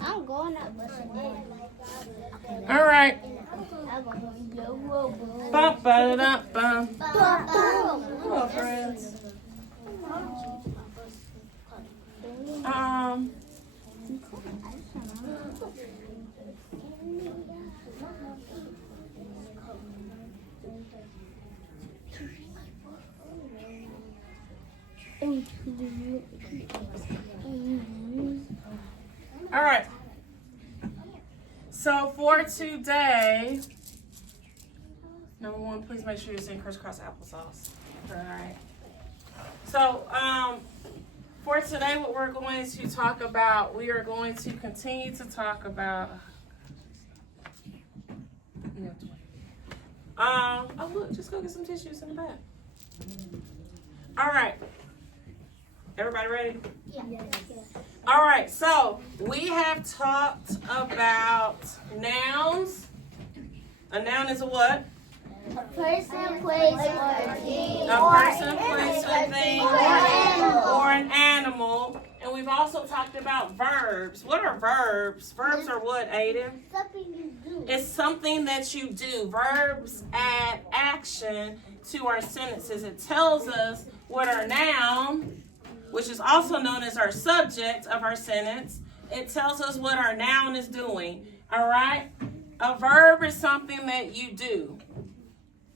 I'm going up. All right. Ba-ba-da-da-bum. Hello, friends. All right. So for today, number one, please make sure you're saying crisscross applesauce. All right. So for today, what we're going to talk about, we are going to continue to talk about. Oh look, just go get some tissues in the back. All right. Everybody ready? Yeah. All right, so we have talked about nouns. A noun is a what? A person, place, or thing. A person, place, or thing, or an animal. And we've also talked about verbs. What are verbs? Verbs are what, Aiden? Something you do. It's something that you do. Verbs add action to our sentences. It tells us what our noun, which is also known as our subject of our sentence, it tells us what our noun is doing. All right? A verb is something that you do.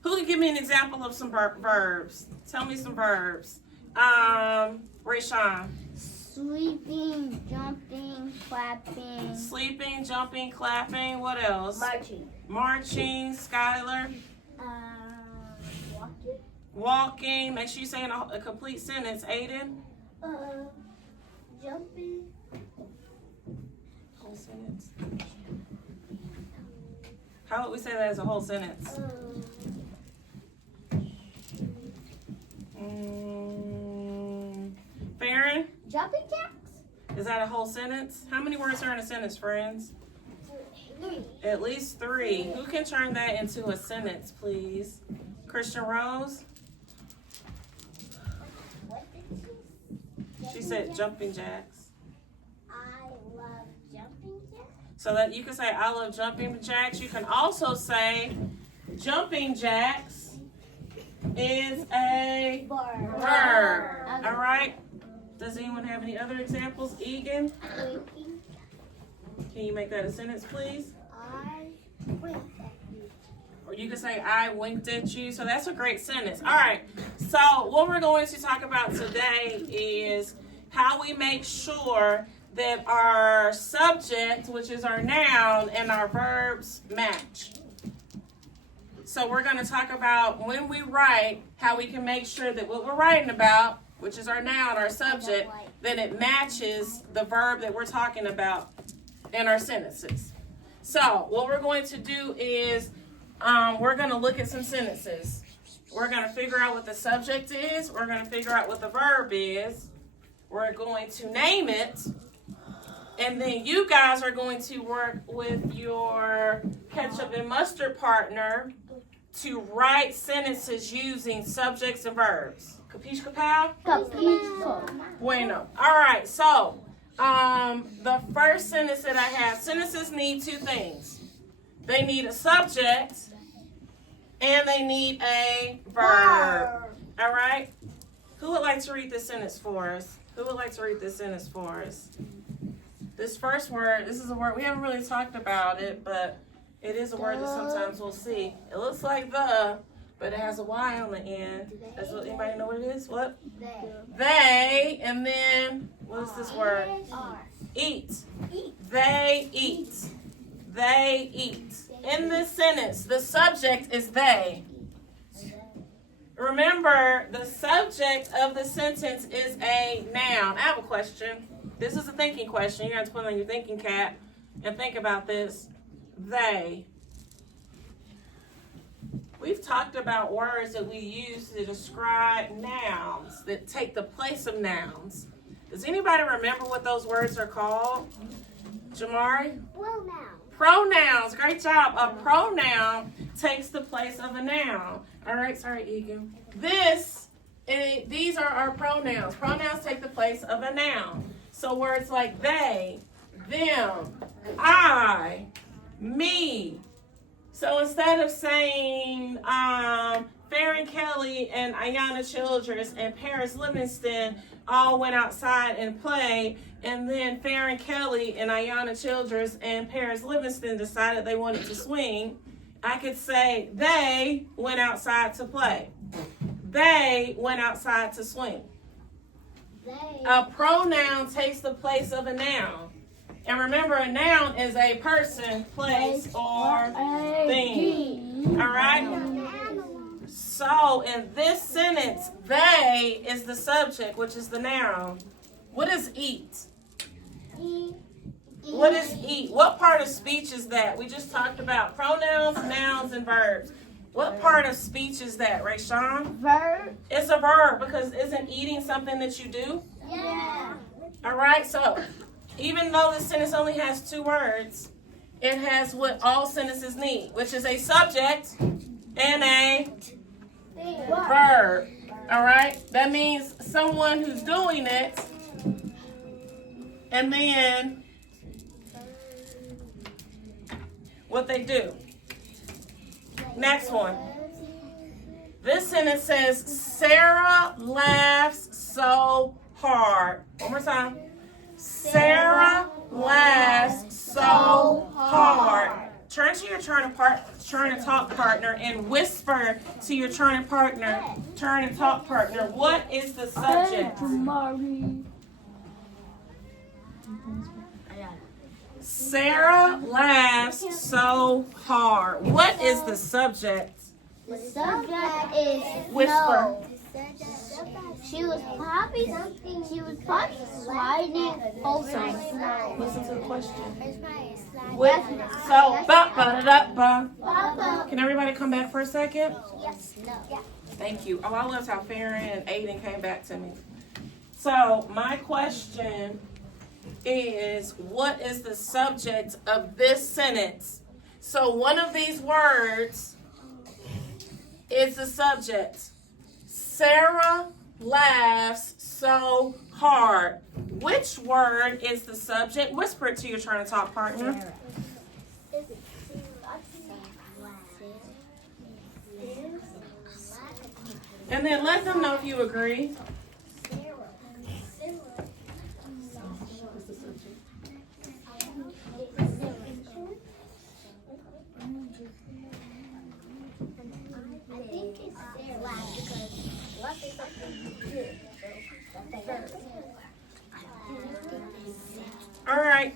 Who can give me an example of some verbs? Tell me some verbs. Rayshawn. Sleeping, jumping, clapping. Sleeping, jumping, clapping. What else? Marching. Marching. Skylar. Walking. Walking. Make sure you say a complete sentence. Aiden. Jumping. Whole sentence. How would we say that as a whole sentence? Farron? Jumping jacks? Is that a whole sentence? How many words are in a sentence, friends? 3. At least 3. Who can turn that into a sentence, please? Christian Rose? What did She said jumping jacks. I love jumping jacks. So that you can say, I love jumping jacks. You can also say, jumping jacks is a verb. All right? Does anyone have any other examples? Egan? Winking. Can you make that a sentence, please? I winked at you. Or you can say, I winked at you. So that's a great sentence. All right. So what we're going to talk about today is how we make sure that our subject, which is our noun, and our verbs match. So we're going to talk about when we write, how we can make sure that what we're writing about, which is our noun, our subject, that it matches the verb that we're talking about in our sentences. So what we're going to do is we're going to look at some sentences. We're going to figure out what the subject is. We're going to figure out what the verb is. We're going to name it. And then you guys are going to work with your ketchup and mustard partner to write sentences using subjects and verbs. Capiche, kapow? Capisco. Bueno. All right, so the first sentence that I have, sentences need 2 things. They need a subject and they need a verb. All right? Who would like to read this sentence for us? Who would like to read this sentence for us? This first word, this is a word, we haven't really talked about it, but it is a word that sometimes we'll see. It looks like the, but it has a Y on the end. That's what, anybody know what it is? What? They, and then, what is this word? Eat. They eat. They eat. In this sentence, the subject is they. Remember, the subject of the sentence is a noun. I have a question. This is a thinking question. You have to put on your thinking cap and think about this. They. We've talked about words that we use to describe nouns that take the place of nouns. Does anybody remember what those words are called? Jamari? Pronouns. Great job. A pronoun takes the place of a noun. All right, sorry, Egan. This, these are our pronouns. Pronouns take the place of a noun. So words like they, them, I, me. So instead of saying Farron Kelly and Ayanna Childress and Paris Livingston all went outside and played, and then Farron Kelly and Ayanna Childress and Paris Livingston decided they wanted to swing, I could say they went outside to play. They went outside to swing. A pronoun takes the place of a noun. And remember, a noun is a person, place, or thing. All right? So in this sentence, they is the subject, which is the noun. What is eat? What is eat? What part of speech is that? We just talked about pronouns, nouns, and verbs. What part of speech is that, Rayshawn? Verb. It's a verb because isn't eating something that you do? Yeah. All right, so even though this sentence only has 2 words, it has what all sentences need, which is a subject and a verb. All right, that means someone who's doing it, and then what they do. Next one. This sentence says, Sarah laughs so hard. One more time. Sarah laughs so hard. Turn to your turn and talk partner and whisper to your turn and talk partner. What is the subject? Sarah laughs so hard. What is the subject? The subject is Whisper. no. She was probably sliding over. Listen to the question. What? So, ba-ba-da-da-ba. Papa. Can everybody come back for a second? Yes. No. Yeah. Thank you. Oh, I loved how Farron and Aiden came back to me. So, my question is, what is the subject of this sentence? So, one of these words is the subject. Sarah laughs so hard. Which word is the subject? Whisper it to your turn to talk partner. And then let them know if you agree. I think it's Sarah because what is something good? All right.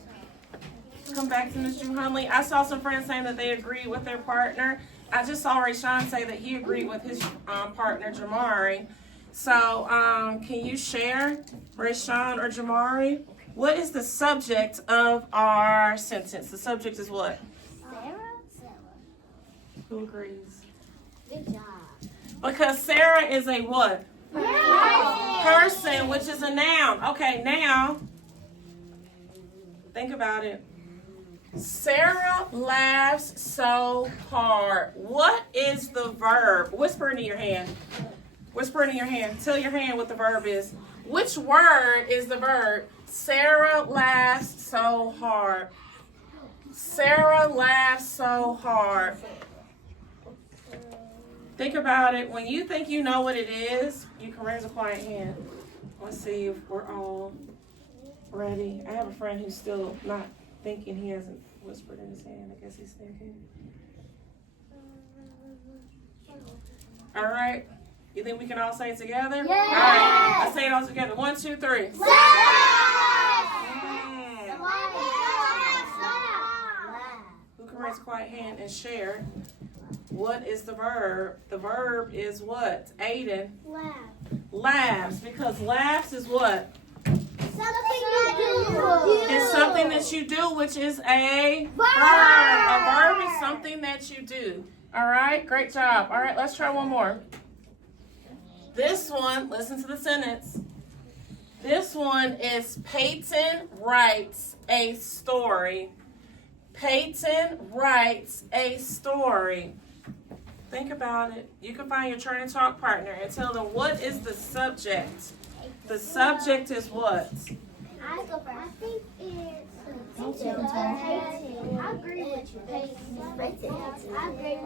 Come back to Ms. Drew-Hundley. I saw some friends saying that they agreed with their partner. I just saw Rayshawn say that he agreed with his partner, Jamari. So, can you share, Rayshawn or Jamari? What is the subject of our sentence? The subject is what? Sarah? Who agrees? Good job. Because Sarah is a what? Person, which is a noun. Okay, now, think about it. Sarah laughs so hard. What is the verb? Whisper into your hand. Whisper into your hand. Tell your hand what the verb is. Which word is the verb? Sarah laughs so hard. Sarah laughs so hard. Think about it. When you think you know what it is, you can raise a quiet hand. Let's see if we're all ready. I have a friend who's still not thinking. He hasn't whispered in his hand. I guess he's thinking. All right. You think we can all say it together? Yeah. All right. Let's say it all together. 1, 2, 3. Who can raise a quiet hand and share? What is the verb? The verb is what? Aiden? Laugh. Laughs. Because laughs is what? Something you do. It's something that you do, which is a verb. Verb. A verb is something that you do. All right, great job. All right, let's try one more. This one, listen to the sentence. This one is Peyton writes a story. Peyton writes a story. Think about it. You can find your turn and talk partner and tell them what is the subject. The subject is what? I think it's. I agree with you. I agree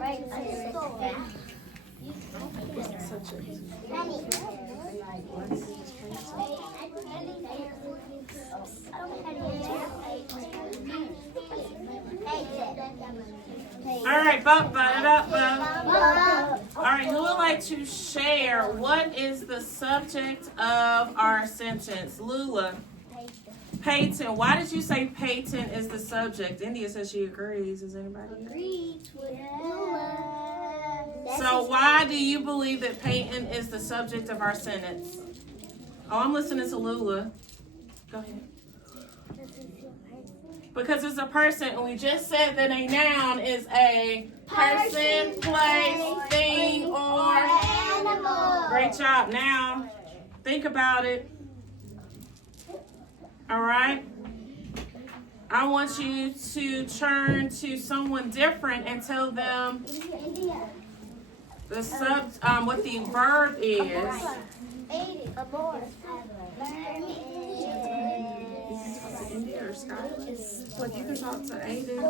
All right, butt it up, All right, who would like to share what is the subject of our sentence? Lula. Peyton. Why did you say Peyton is the subject? India says she agrees. Does anybody agree? So why do you believe that Peyton is the subject of our sentence? Oh, I'm listening to Lula. Go ahead. Because it's a person, and we just said that a noun is a person, place, thing, or animal. Great job. Now, think about it. All right? I want you to turn to someone different and tell them what the verb is. India or Skylar? Look, you can talk to Aiden.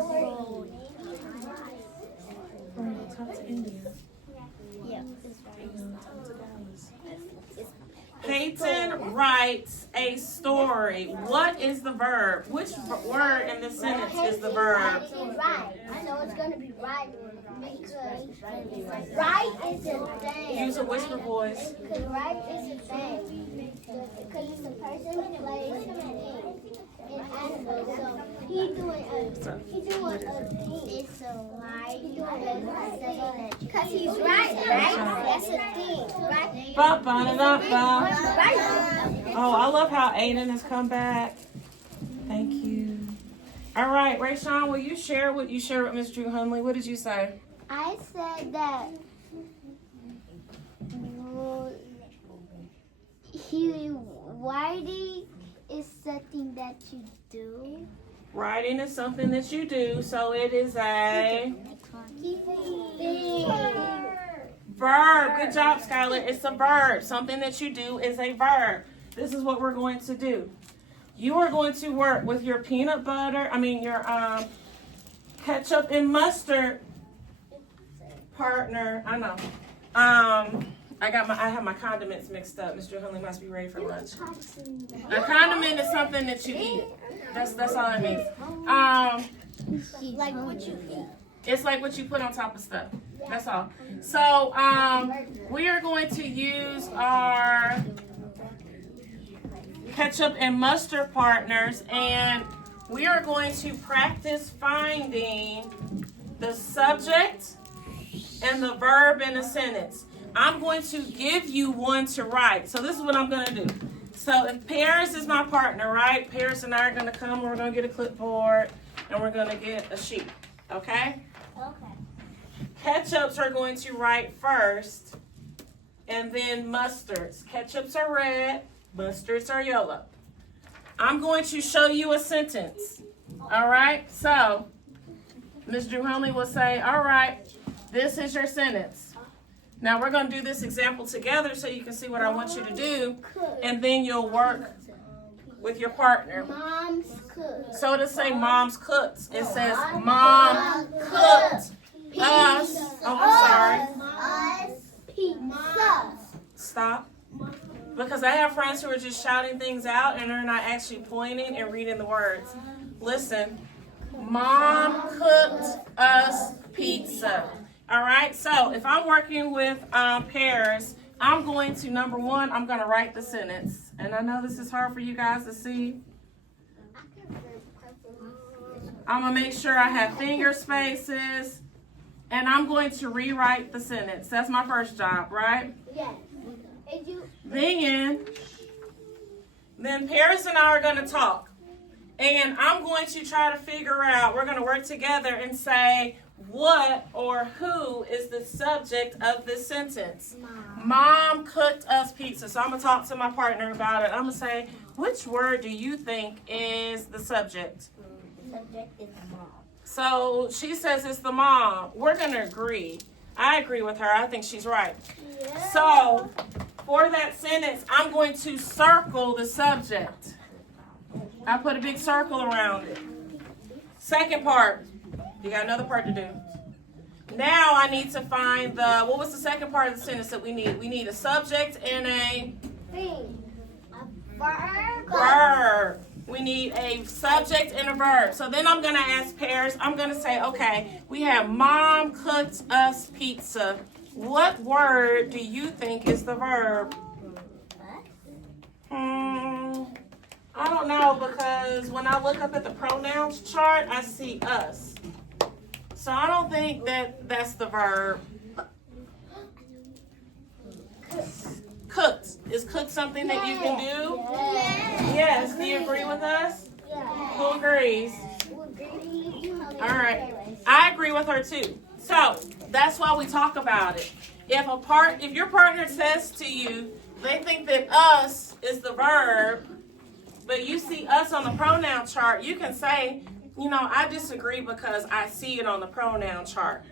Talk to India. Peyton writes a story. What is the verb? Which word in this sentence is the verb? Right. I know it's going to be right because right is a thing. Use a whisper voice. Because right is a thing. Because it's a person, place, and animal. So he's doing a thing. It's a right. Because he's right? That's a thing, right? Oh, I love how Aiden has come back. Thank you. All right, Rayshawn, will you share what you shared with Miss Drew-Hundley? What did you say? I said that writing is something that you do. Writing is something that you do, so it is a verb. Good job, Skylar. It's a verb. Something that you do is a verb. This is what we're going to do. You are going to work with your peanut butter, your ketchup and mustard partner. I know. I have my condiments mixed up. Mr. Hundley must be ready for lunch. A condiment is something that you eat. That's all it means. Like what you eat. It's like what you put on top of stuff. That's all. So we are going to use our ketchup and mustard partners, and we are going to practice finding the subject and the verb in a sentence. I'm going to give you one to write. So this is what I'm going to do. So if Paris is my partner, right? Paris and I are going to come, and we're going to get a clipboard, and we're going to get a sheet. Okay? Okay. Ketchups are going to write first, and then mustards. Ketchups are red, mustards are yellow. I'm going to show you a sentence. All right? So Ms. Drew-Hundley will say, all right, this is your sentence. Now we're going to do this example together so you can see what I want you to do, and then you'll work with your partner. Mom's cooked. So it'll say mom's cooked. It says mom cooked us. Oh, I'm sorry. Us pizza. Stop. Because I have friends who are just shouting things out and they're not actually pointing and reading the words. Listen. Mom cooked us pizza. All right, so if I'm working with Paris, I'm going to, number one, I'm going to write the sentence. And I know this is hard for you guys to see. I'm going to make sure I have finger spaces. And I'm going to rewrite the sentence. That's my first job, right? Yes. Then Paris and I are going to talk. And I'm going to try to figure out, we're going to work together and say, what or who is the subject of this sentence? Mom cooked us pizza. So I'm going to talk to my partner about it. I'm going to say, which word do you think is the subject? The subject is mom. So she says it's the mom. We're going to agree. I agree with her. I think she's right. So, for that sentence, I'm going to circle the subject. I put a big circle around it. Second part. You got another part to do. Now I need to find what was the second part of the sentence that we need? We need a subject and a verb. We need a subject and a verb. So then I'm going to ask pairs. I'm going to say, okay, we have Mom cooked us pizza. What word do you think is the verb? I don't know, because when I look up at the pronouns chart, I see us. So I don't think that's the verb. Cooked. Is cook something that you can do? Yes. Do you agree with us? Who agrees? All right. I agree with her too. So that's why we talk about it. If your partner says to you, they think that us is the verb, but you see us on the pronoun chart, you can say, I disagree because I see it on the pronoun chart.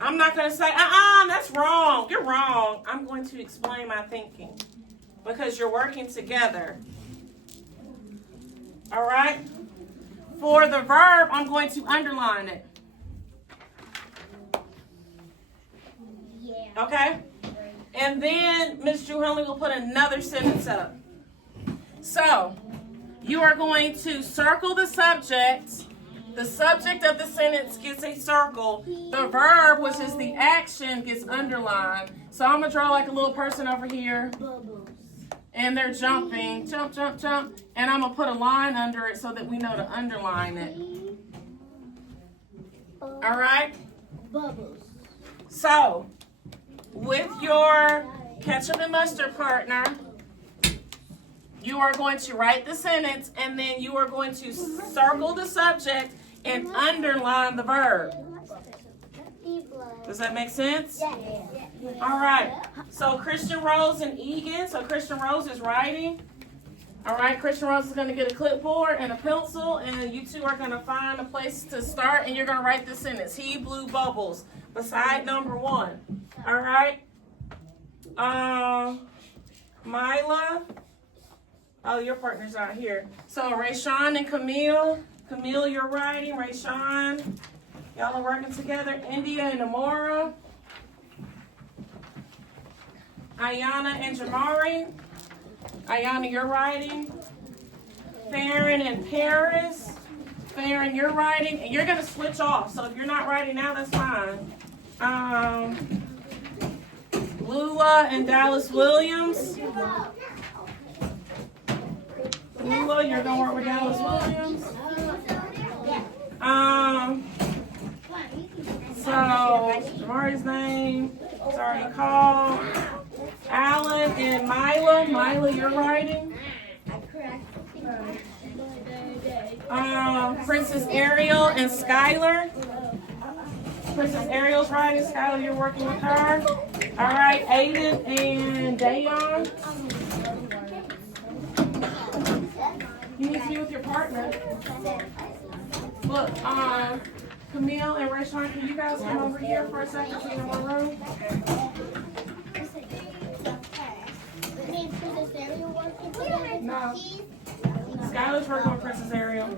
I'm not going to say, that's wrong. You're wrong. I'm going to explain my thinking because you're working together. All right? For the verb, I'm going to underline it. Okay? And then Ms. Drew-Hundley will put another sentence up. So, you are going to circle the subject. The subject of the sentence gets a circle. The verb, which is the action, gets underlined. So I'm going to draw like a little person over here. And they're jumping. Jump, jump, jump. And I'm going to put a line under it so that we know to underline it. All right? So, with your ketchup and mustard partner, you are going to write the sentence, and then you are going to circle the subject and underline the verb. Does that make sense? All right. So Christian Rose and Egan. So Christian Rose is writing. All right. Christian Rose is going to get a clipboard and a pencil, and you two are going to find a place to start, and you're going to write the sentence. He blew bubbles beside number 1. All right. Mila. Oh, your partner's not here. So Rayshawn and Camille. Camille, you're writing. Rayshawn. Y'all are working together. India and Amora. Ayana and Jamari. Ayana, you're writing. Farron and Paris. Farron, you're writing. And you're going to switch off. So if you're not writing now, that's fine. Lula and Dallas Williams. Lula, you're going to work with Dallas Williams. So, Jamari's name is already called. Alan and Mila. Mila, you're writing. Princess Ariel and Skylar. Princess Ariel's writing. Skylar, you're working with her. All right, Aiden and Dayon. You need to be with your partner. Look, Camille and Rayshawn, can you guys come over here for a second so you in one room? No. Skylar's working with Princess Ariel.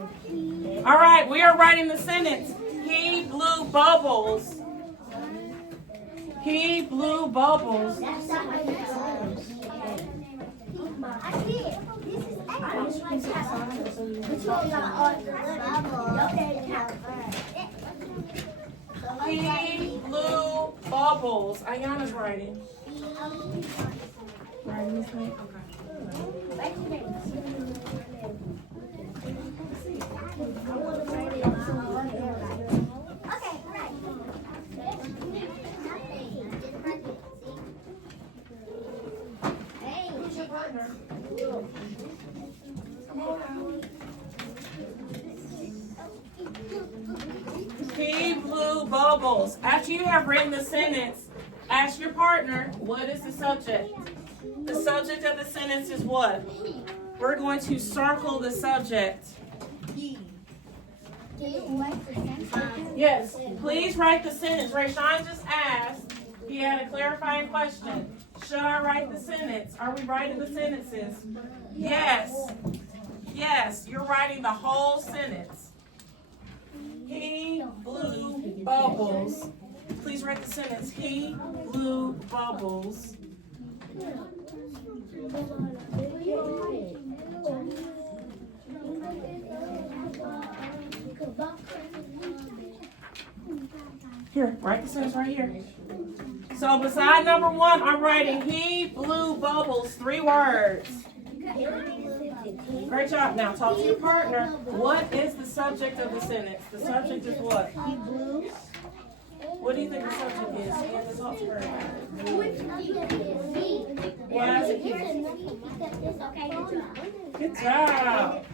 All right, we are writing the sentence. He blew bubbles. He blew bubbles. He blew bubbles. Ayana's writing. Writing this name? Okay. He blew bubbles. After you have written the sentence, ask your partner, what is the subject? The subject of the sentence is what? We're going to circle the subject. Yes, please write the sentence. Rayshawn just asked, He had a clarifying question. Should I write the sentence? Are we writing the sentences? Yes. Yes, you're writing the whole sentence. He blew bubbles. Please write the sentence. He blew bubbles. Here, write the sentence right here. So beside number 1, I'm writing he blew bubbles, 3 words. Great job. Now talk to your partner. What is the subject of the sentence? The subject is what? He blew. What do you think the subject is? And the talk to her. Why is it he? Good job.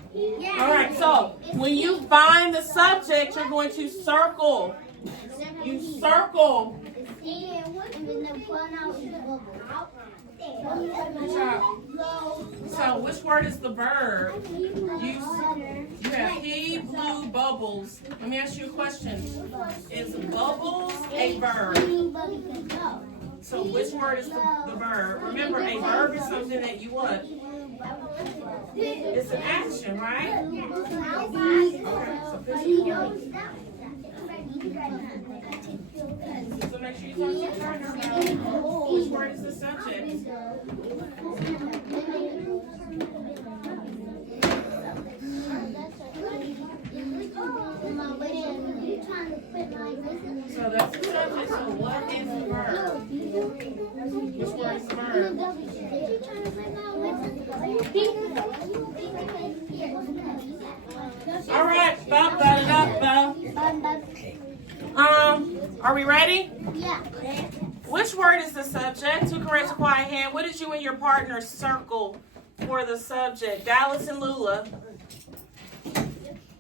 All right, so when you find the subject, you're going to circle. You circle. Good job. So which word is the verb? You have he blew bubbles. Let me ask you a question. Is bubbles a verb? So which word is the verb? Remember, a verb is something that you what? It's an action, right? Okay, so physical. So make sure you talk to your partner about which word is the subject. So that's the subject. So what is the verb? Which word is the verb? All right, are we ready? Yeah. Which word is the subject? Who can raise a quiet hand? What did you and your partner circle for the subject? Dallas and Lula.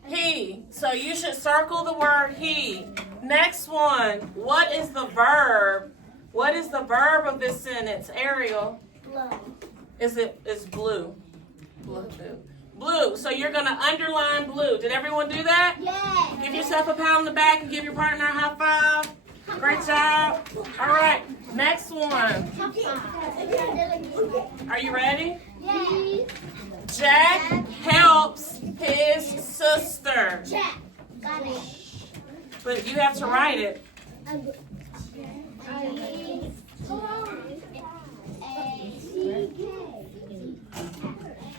He. So you should circle the word he. Next one. What is the verb? What is the verb of this sentence? Ariel. It's blue. Blue. So you're going to underline blue. Did everyone do that? Yeah. Give yourself a pat on the back and give your partner a high five. Great job. All right. Next one. Are you ready? Yeah. Jack helps his sister. Jack. Got it. But you have to write it.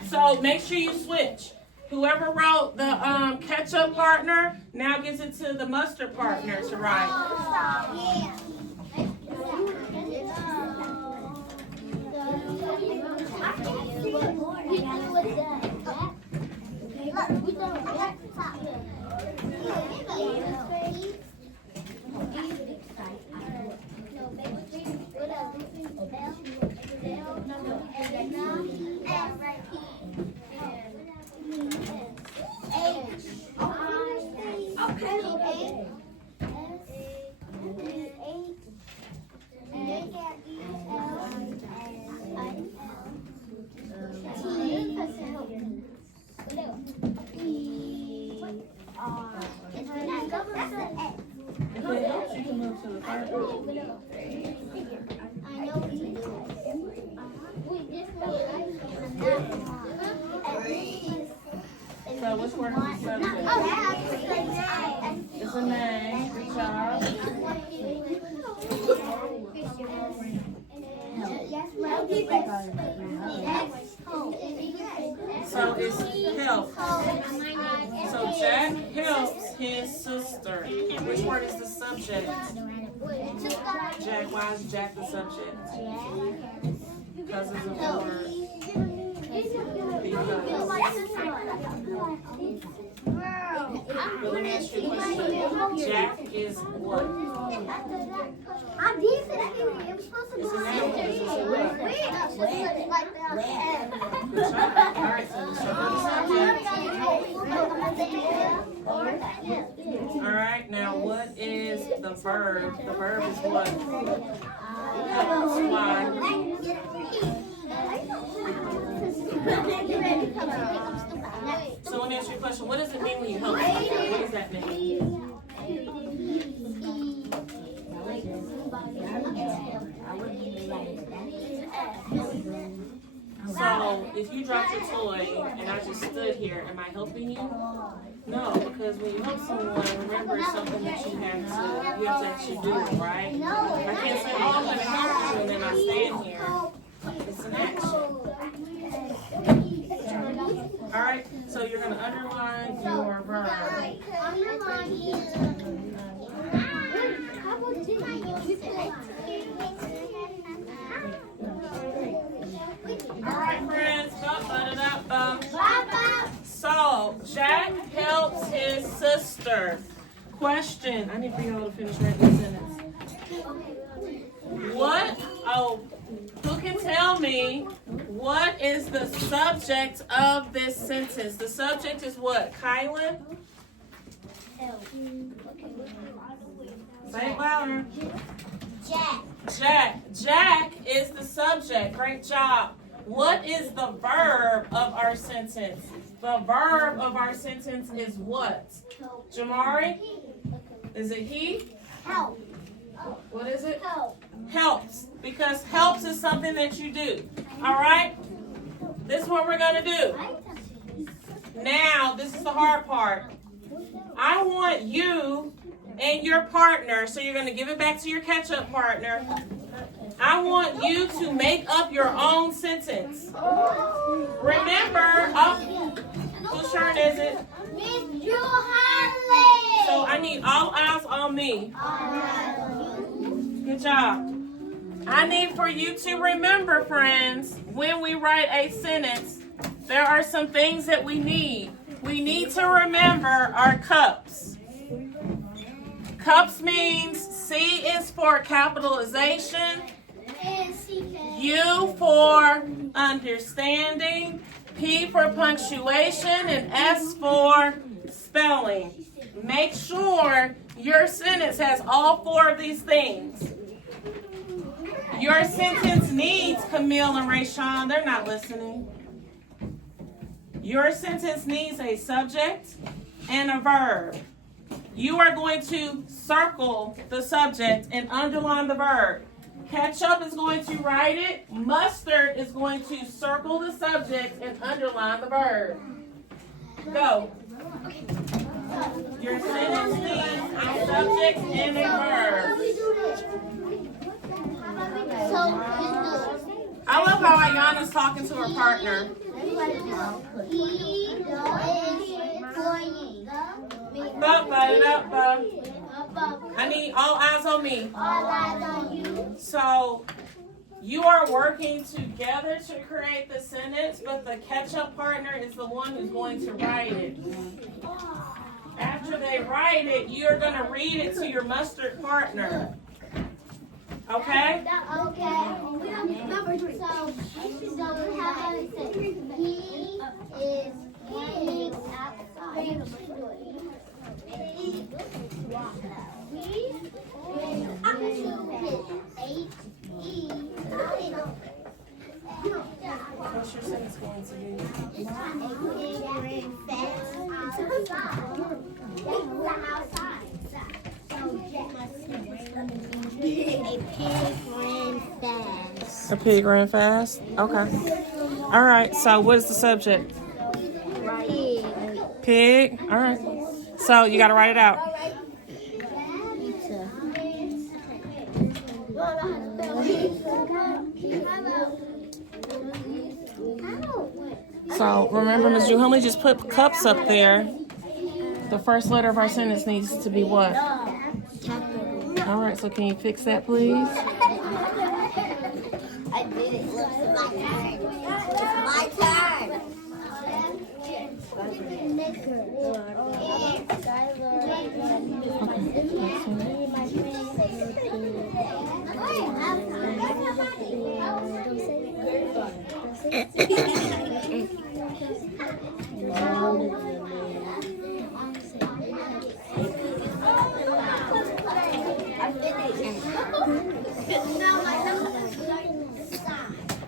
So make sure you switch. Whoever wrote the ketchup partner now gives it to the mustard partner to write. If it helps, you can move to the third one. So which word is the subject? It's a name. Good job. So it's help. So Jack helps his sister. Which word is the subject? Jack. Why is Jack the subject? Because it's a word. But let me ask you a question. Jack is what? I did say that. It was supposed to be It's a name. It's a word. Good job. All right, so circle the subject. All right, now what is the verb? The verb is what? So let me ask you a question. What does it mean when you help someone? What does that mean? So if you dropped your toy and I just stood here, am I helping you? No, because when you help someone, remember it's something that you have to actually do, right? I can't say, oh, I'm going to help you, and then I stand here. It's an action. All right, so you're going to underline your verb. All right, friends. So, Jack helps his sister. Question. I need for y'all to finish writing this sentence. Who can tell me what is the subject of this sentence? The subject is what, Kylan? Say it louder. Jack is the subject. Great job. What is the verb of our sentence? The verb of our sentence is what? Jamari? Is it he? Help. What is it? Help. Helps. Because helps is something that you do. All right? This is what we're going to do. Now, this is the hard part. I want you and your partner, so you're going to give it back to your catch-up partner. I want you to make up your own sentence. Remember, whose turn is it? Miss Drew-Hundley. So I need all eyes on me. Good job. I need for you to remember, friends, when we write a sentence, there are some things that we need. We need to remember our cups. Cups means C is for capitalization, U for understanding, P for punctuation, and S for spelling. Make sure your sentence has all four of these things. Your sentence needs Camille and Rayshawn. They're not listening. Your sentence needs a subject and a verb. You are going to circle the subject and underline the verb. Ketchup is going to write it. Mustard is going to circle the subject and underline the verb. Go. Your sentence needs a subject and a verb. I love how Ayana's talking to her partner. I need all eyes on me. All eyes on you. So you are working together to create the sentence, but the catch-up partner is the one who's going to write it. After they write it, you're going to read it to your mustard partner. Okay? Okay. Number 3. So we have a sentence. He is playing outside. What's your sentence going to be? A pig ran fast? Okay. All right, so what is the subject? Pig. All right. So you got to write it out. So remember, Ms. Drew-Hundley just put cups up there. The first letter of our sentence needs to be what? All right, so can you fix that, please? I did it. Look, it's my turn. It's my turn.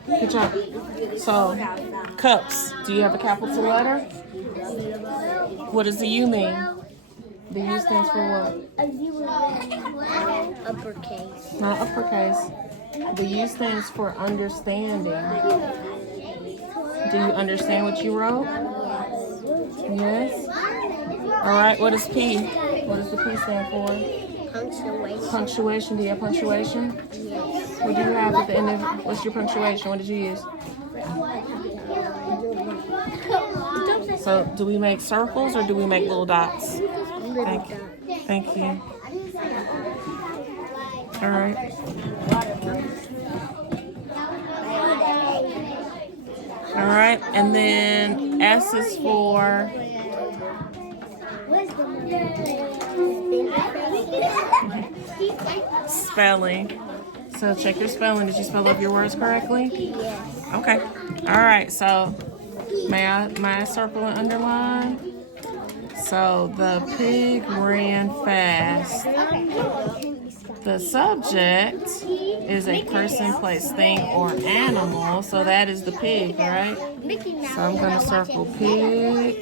Good job. So, cups. Do you have a capital letter? What does the U mean? The U stands for what? Uppercase. Not uppercase. The U stands for understanding. Do you understand what you wrote? Yes. All right. What is P? What does the P stand for? Punctuation. Punctuation. Do you have punctuation? Yes. What do you have at the end of? What's your punctuation? What did you use? So, do we make circles or do we make little dots? Thank you. Thank you. All right. All right, and then S is for spelling. So check your spelling. Did you spell up your words correctly? Yes. Okay. All right. So may I circle and underline? So the pig ran fast. The subject is a person, place, thing, or animal. So that is the pig, right? So I'm going to circle pig.